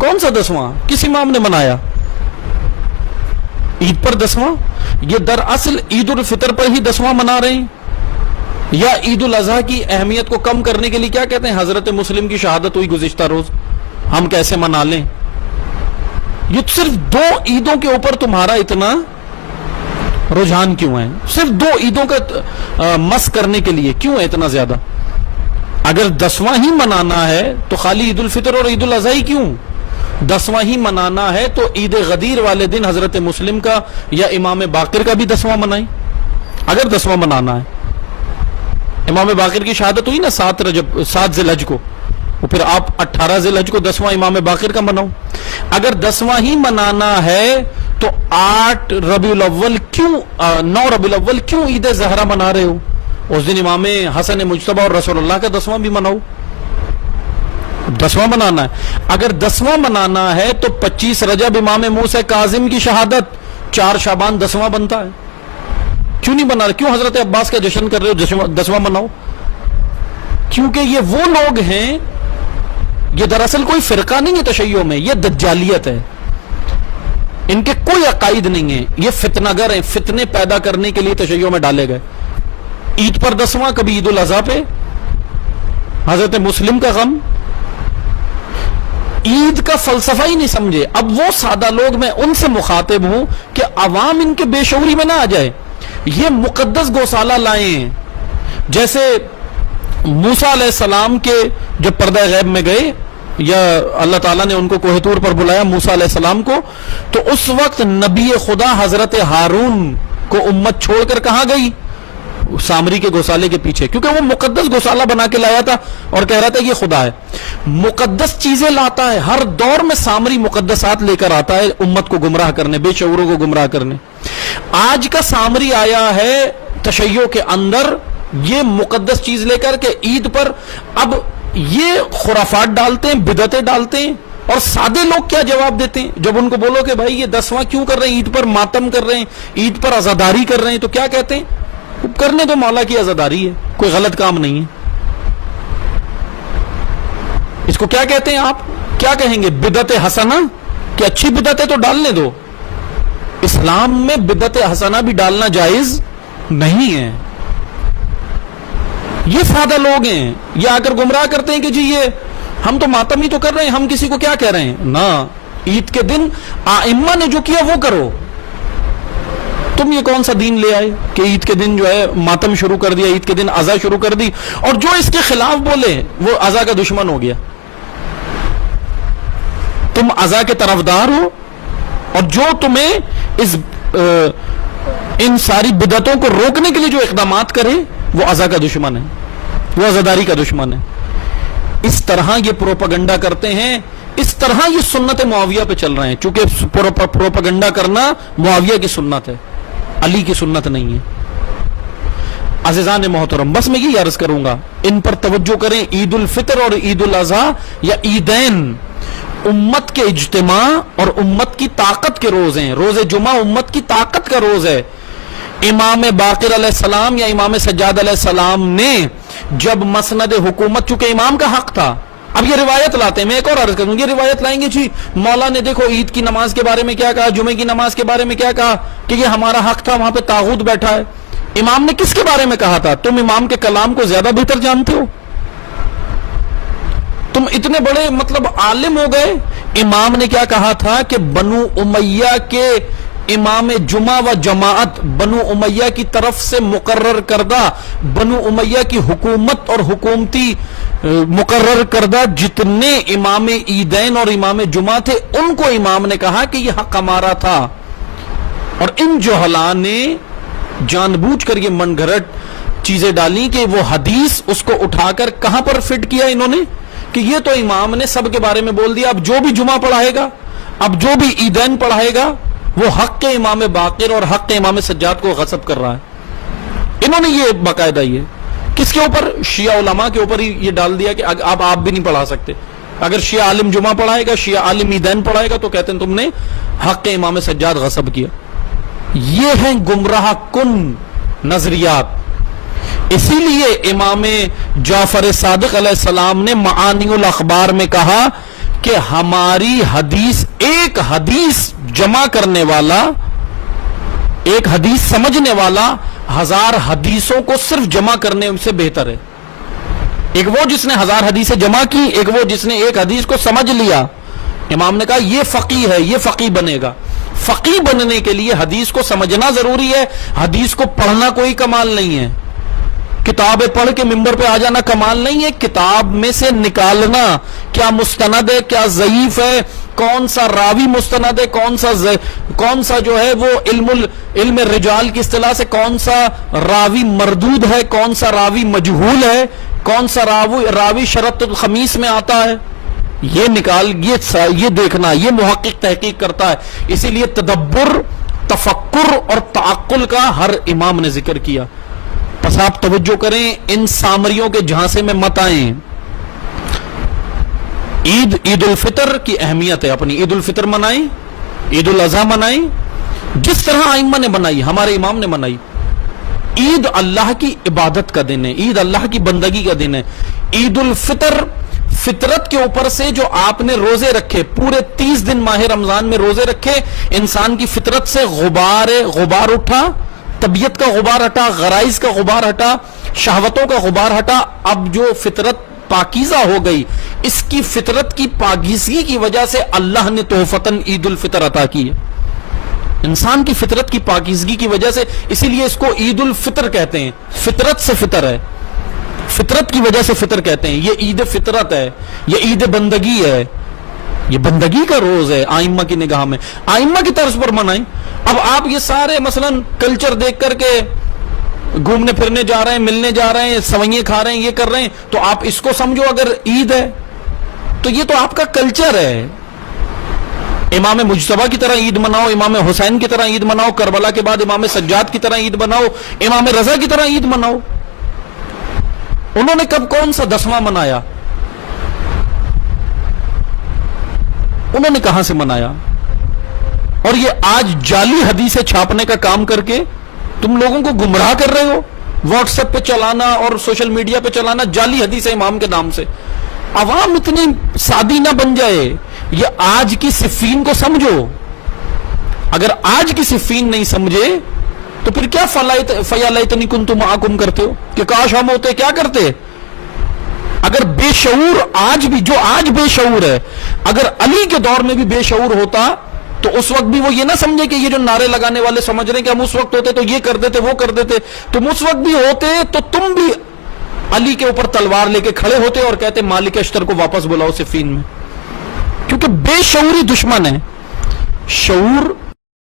کون سا 10واں کس امام نے منایا؟ عید پر 10واں؟ یہ دراصل عید الفطر پر ہی 10واں منا رہے ہیں، یا عید الاضحیٰ کی اہمیت کو کم کرنے کے لیے کیا کہتے ہیں حضرت مسلم کی شہادت ہوئی گزشتہ روز، ہم کیسے منا لیں؟ یہ صرف 2 عیدوں کے اوپر تمہارا اتنا رجحان کیوں ہے؟ صرف 2 عیدوں کا مس کرنے کے لیے کیوں ہے اتنا زیادہ؟ اگر 10واں ہی منانا ہے تو خالی عید الفطر اور عید الاضحیٰ کیوں؟ 10واں ہی منانا ہے تو عید غدیر والے دن حضرت مسلم کا یا امام باقر کا بھی 10واں منائیں، اگر 10واں منانا ہے۔ امام باقر کی شہادت ہوئی نا 7 ذی الحج کو، وہ پھر آپ 18 ذی الحج کو 10واں امام باقر کا مناؤ۔ اگر 10واں ہی منانا ہے تو 8 ربیع الاول کیوں 9 ربیع الاول کیوں عید زہرا منا رہے ہو؟ اس دن امام حسن مجتبی اور رسول اللہ کا 10واں بھی مناؤ۔ 10واں منانا ہے، اگر 10واں منانا ہے تو 25 رجب امام موسیٰ کاظم کی شہادت، 4 شعبان 10واں بنتا ہے، کیوں نہیں بنا رہے؟ کیوں حضرت عباس کا جشن کر رہے ہو؟ 10واں مناؤ۔ کیونکہ یہ وہ لوگ ہیں، یہ دراصل کوئی فرقہ نہیں ہے تشیع میں، یہ دجالیت ہے، ان کے کوئی عقائد نہیں ہیں، یہ فتنہ گر ہیں، فتنے پیدا کرنے کے لیے تشیع میں ڈالے گئے۔ عید پر 10واں، کبھی عید الاضحیٰ پہ حضرت مسلم کا غم، عید کا فلسفہ ہی نہیں سمجھے۔ اب وہ سادہ لوگ، میں ان سے مخاطب ہوں کہ عوام ان کے بے شعوری میں نہ آ جائے۔ یہ مقدس گوسالہ لائے ہیں، جیسے موسیٰ علیہ السلام کے جب پردہ غیب میں گئے، یا اللہ تعالیٰ نے ان کو کوہ طور پر بلایا موسیٰ علیہ السلام کو، تو اس وقت نبی خدا حضرت ہارون کو امت چھوڑ کر کہاں گئی؟ سامری کے گوسالے کے پیچھے، کیونکہ وہ مقدس گوسالہ بنا کے لایا تھا اور کہہ رہا تھا یہ خدا ہے، مقدس چیزیں لاتا ہے، ہر دور میں سامری مقدسات لے کر آتا ہے امت کو گمراہ کرنے، بے شعوروں کو گمراہ کرنے۔ آج کا سامری آیا ہے تشیع کے اندر یہ مقدس چیز لے کر کے عید پر اب یہ خرافات ڈالتے ہیں، بدعتیں ڈالتے ہیں، اور سادے لوگ کیا جواب دیتے ہیں جب ان کو بولو کہ بھائی یہ 10واں کیوں کر رہے ہیں؟ عید پر ماتم کر رہے ہیں، عید پر عزاداری کر رہے ہیں، تو کیا کہتے ہیں؟ کرنے تو مولا کی عزاداری ہے، کوئی غلط کام نہیں ہے۔ اس کو کیا کہتے ہیں؟ آپ کیا کہیں گے؟ بدعت حسنہ، کہ اچھی بدعتیں تو ڈالنے دو۔ اسلام میں بدعت حسنہ بھی ڈالنا جائز نہیں ہے۔ یہ سادہ لوگ ہیں، یہ آ کر گمراہ کرتے ہیں کہ جی یہ ہم تو ماتم ہی تو کر رہے ہیں، ہم کسی کو کیا کہہ رہے ہیں؟ نہ، عید کے دن ائمہ نے جو کیا وہ کرو۔ تم یہ کون سا دین لے آئے کہ عید کے دن جو ہے ماتم شروع کر دیا، عید کے دن عزا شروع کر دی، اور جو اس کے خلاف بولے وہ عزا کا دشمن ہو گیا۔ تم عزا کے طرفدار ہو، اور جو تمہیں ان ساری بدعتوں کو روکنے کے لیے جو اقدامات کرے وہ عزا کا دشمن ہے، وہ عزاداری کا دشمن ہے۔ اس طرح یہ پروپیگنڈا کرتے ہیں، اس طرح یہ سنت معاویہ پہ چل رہے ہیں، چونکہ پروپیگنڈا کرنا معاویہ کی سنت ہے، علی کی سنت نہیں ہے۔ عزیزان محترم، بس میں یہ عرض کروں گا، ان پر توجہ کریں۔ عید الفطر اور عید الاضحیٰ یا عیدین امت کے اجتماع اور امت کی طاقت کے روز ہیں۔ روز جمعہ امت کی طاقت کا روز ہے۔ امام باقر علیہ السلام یا امام سجاد علیہ السلام نے جب مسند حکومت، چونکہ امام کا حق تھا، اب یہ روایت لاتے ہیں، میں ایک اور عرض کروں، یہ روایت لائیں گے جی مولا نے دیکھو عید کی نماز کے بارے میں کیا کہا، جمعے کی نماز کے بارے میں کیا کہا، کہ یہ ہمارا حق تھا، وہاں پہ طاغوت بیٹھا ہے۔ امام نے کس کے بارے میں کہا تھا؟ تم امام کے کلام کو زیادہ بہتر جانتے ہو، تم اتنے بڑے مطلب عالم ہو گئے۔ امام نے کیا کہا تھا کہ بنو امیہ کے امام جمعہ و جماعت، بنو امیہ کی طرف سے مقرر کردہ، بنو امیہ کی حکومت اور حکومتی مقرر کردہ جتنے امام عیدین اور امام جمعہ تھے، ان کو امام نے کہا کہ یہ حق ہمارا تھا۔ اور ان جہلاء نے جان بوجھ کر یہ من گھڑت چیزیں ڈالی کہ وہ حدیث اس کو اٹھا کر کہاں پر فٹ کیا انہوں نے، کہ یہ تو امام نے سب کے بارے میں بول دیا، اب جو بھی جمعہ پڑھائے گا، اب جو بھی عیدین پڑھائے گا، وہ حق کے امام باقر اور حق کے امام سجاد کو غصب کر رہا ہے۔ انہوں نے یہ باقاعدہ یہ کس کے اوپر؟ شیعہ علماء کے اوپر ہی یہ ڈال دیا کہ اب آپ بھی نہیں پڑھا سکتے۔ اگر شیعہ عالم جمعہ پڑھائے گا، شیعہ عالم عیدین پڑھائے گا، تو کہتے ہیں تم نے حق کے امام سجاد غصب کیا۔ یہ ہیں گمراہ کن نظریات۔ اسی لیے امام جعفر صادق علیہ السلام نے معانی الاخبار میں کہا کہ ہماری حدیث، ایک حدیث جمع کرنے والا، ایک حدیث سمجھنے والا 1000 حدیثوں کو صرف جمع کرنے سے بہتر ہے. ایک وہ جس نے 1000 حدیثیں جمع کی، ایک وہ جس نے ایک حدیث کو سمجھ لیا. امام نے کہا یہ فقیہ ہے، یہ فقیہ بنے گا. فقیہ بننے کے لیے حدیث کو سمجھنا ضروری ہے، حدیث کو پڑھنا کوئی کمال نہیں ہے. کتابیں پڑھ کے ممبر پہ آ جانا کمال نہیں ہے. کتاب میں سے نکالنا کیا مستند ہے، کیا ضعیف ہے، کون سا راوی مستند ہے، کون سا جو ہے وہ علم رجال کی اصطلاح سے کون سا راوی مردود ہے، کون سا راوی مجہول ہے، کون سا راوی شرط الخمیس میں آتا ہے، یہ دیکھنا، یہ محقق تحقیق کرتا ہے. اسی لیے تدبر، تفکر اور تعقل کا ہر امام نے ذکر کیا. پس آپ توجہ کریں، ان سامریوں کے جھانسے میں مت آئیں. عید الفطر کی اہمیت ہے، اپنی عید الفطر منائیں، عید الاضحیٰ منائیں جس طرح ائمہ نے منائی، ہمارے امام نے منائی. عید اللہ کی عبادت کا دن ہے، عید اللہ کی بندگی کا دن ہے. عید الفطر، فطرت کے اوپر سے جو آپ نے روزے رکھے، پورے 30 دن ماہ رمضان میں روزے رکھے، انسان کی فطرت سے غبار اٹھا، طبیعت کا غبار ہٹا، غرائز کا غبار ہٹا، شہوتوں کا غبار ہٹا. اب جو فطرت پاکیزہ ہو گئی، اس کی فطرت کی پاکیزگی کی وجہ سے اللہ نے تحفتاً عید الفطر عطا کی ہے. انسان کی فطرت کی پاکیزگی کی وجہ سے، اسی لیے اس کو عید الفطر کہتے ہیں. فطرت سے فطر ہے، فطرت کی وجہ سے فطر کہتے ہیں. یہ عید فطرت ہے، یہ عید بندگی ہے، یہ بندگی کا روز ہے آئمہ کی نگاہ میں. آئمہ کی طرز پر منائیں. اب آپ یہ سارے مثلا کلچر دیکھ کر کے گھومنے پھرنے جا رہے ہیں، ملنے جا رہے ہیں، سوئیاں کھا رہے ہیں، یہ کر رہے ہیں، تو آپ اس کو سمجھو اگر عید ہے تو یہ تو آپ کا کلچر ہے. امام مجتبیٰ کی طرح عید مناؤ، امام حسین کی طرح عید مناؤ، کربلا کے بعد امام سجاد کی طرح عید مناؤ، امام رضا کی طرح عید مناؤ. انہوں نے کب کون سا 10واں منایا؟ انہوں نے کہاں سے منایا؟ اور یہ آج جعلی حدیثیں چھاپنے کا کام کر کے تم لوگوں کو گمراہ کر رہے ہو. واٹس ایپ پہ چلانا اور سوشل میڈیا پہ چلانا جعلی حدیث امام کے نام سے. عوام اتنی سادی نہ بن جائے. یہ آج کی صفین کو سمجھو. اگر آج کی صفین نہیں سمجھے تو پھر کیا فیا لیتنی کنت معکم کرتے ہو کہ کاش ہم ہوتے، کیا کرتے؟ اگر بے شعور آج بھی، جو آج بے شعور ہے، اگر علی کے دور میں بھی بے شعور ہوتا تو اس وقت بھی وہ یہ نہ سمجھے کہ یہ جو نعرے لگانے والے سمجھ رہے ہیں کہ ہم اس وقت ہوتے تو یہ کر دیتے، وہ کر دیتے. تم اس وقت بھی ہوتے تو تم بھی علی کے اوپر تلوار لے کے کھڑے ہوتے اور کہتے مالک اشتر کو واپس بلاؤ صفین میں. کیونکہ بے شعوری دشمن ہے. شعور